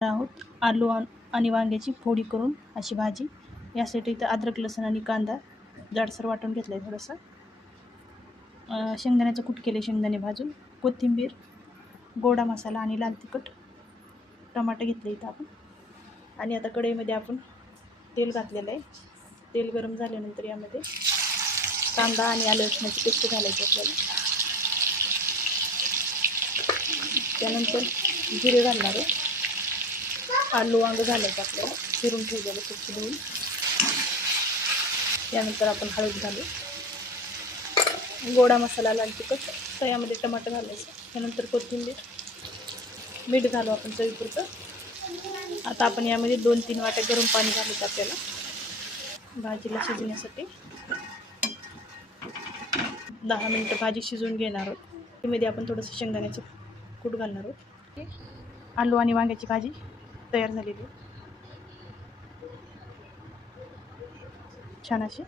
आहोत आणि वांग्याची फोडी करून अशी भाजी. यासाठी इथं अद्रक लसूण आणि कांदा जाडसर वाटून घेतला आहे थोडंसं. शेंगदाण्याचं कूट केले, शेंगदाणे भाजून, कोथिंबीर, गोडा मसाला आणि लाल तिखट, टमाटर घेतले इथं आपण. आणि आता कढईमध्ये आपण तेल घातलेलं आहे. तेल गरम झाल्यानंतर यामध्ये कांदा आणि आलं लसणाची पेस्ट घालायची आपल्याला. त्यानंतर जिरे घालणार आहे. आलू वांग घालायचं आपल्याला, चिरून ठेवलेलं स्वच्छ धुवून. त्यानंतर आपण हळद घालू, गोडा मसाला, लाल तिखट, तर यामध्ये टमाटर घालायचं. त्यानंतर कोथिंबीर, मीठ घालू आपण चवीपुरतं. आता आपण यामध्ये 2-3 वाट्या गरम पाणी घालायचं आपल्याला भाजीला शिजण्यासाठी. 10 मिनटं भाजी शिजवून घेणार आहोत. त्यामध्ये आपण थोडंसं शेंगदाण्याचं कूट घालणार आहोत. आलू आणि वांग्याची भाजी तयार झालेली आहे छान अशी.